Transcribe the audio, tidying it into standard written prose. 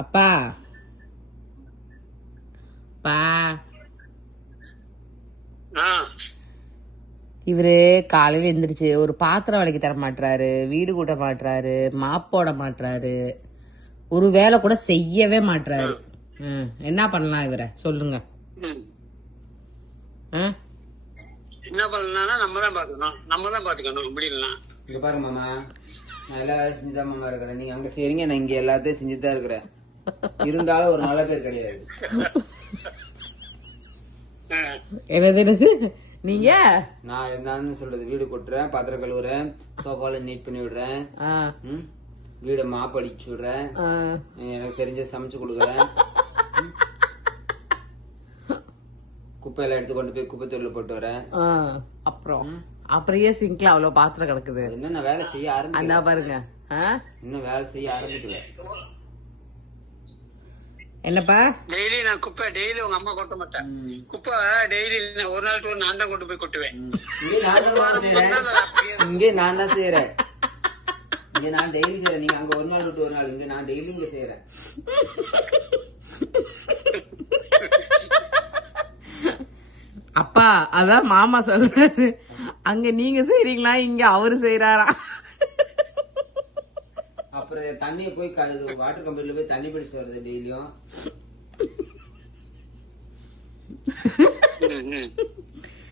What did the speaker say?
அப்பா பா இவரு காலையில எந்திரிச்சு ஒரு பாத்திரம் விலைக்கு தர மாட்டாரு, வீடு கூட்ட மாட்டாரு, மாப்போட மாட்டாரு, ஒரு வேலை கூட செய்யவே மாட்டாரு. என்ன பண்ணலாம் இவரை சொல்லுங்க. என்ன பண்ணலாம்னா நம்ம தான் பாத்துக்கணும் முடியலாம். இங்க பாருங்க மாமா, நான் எல்லா வேலையும் செஞ்சுதான் மாமா இருக்கிறேன். நீங்க அங்க செய்றீங்க, நான் இங்க எல்லாத்தையும் செஞ்சுதான் இருக்கிறேன். இருந்தாலும் ஒரு நல்ல பேர் கிடையாது. என்னது நீங்க? நான் என்னன்னு சொல்றது, வீடு கொட்டுறேன், பாத்திரம் கழுவுறேன், சோஃபால நீட் பண்ணி விடுறேன், வீட மாப் அடிச்சு விடுறேன், எனக்கு தெரிஞ்ச சமைச்சு கொடுக்குறேன், குப்பையெல்லாம் எடுத்து கொண்டு போய் குப்பை தொழில போட்டு வரேன். அப்புறம் ஏன் சிங்க்ல அவ்வளவு பாத்திரம் கிடக்குது? இன்னும் நான் வேலை செய்ய ஆரம்பிக்கல பாருங்க. இன்னும் வேலை செய்ய ஆரம்பிக்கல. என்னப்பா? டெய்லி நான் குப்பை டெய்லி உங்க அம்மா கொட்ட மாட்டேன். குப்பை டெய்லி ஒரு நாள் டூர் நான் தான் கொண்டு போய் கொட்டுவேன். இங்கே நான் தான் செய்யறேன். இங்க நான் டெய்லி செய்யறேன். நீங்க அங்க ஒரு நாள் விட்டு ஒரு நாள், இங்க நான் டெய்லி இங்க செய்யறேன். அப்பா அதான் மாமா சொல்றாரு, அங்க நீங்க செய்றீங்களா, இங்க அவரு செய்யறாரா? அப்புறம் தண்ணியை போய் வாட்டர் கம்பெனில போய் தண்ணி பிடிச்சு வருது டெய்லியும்.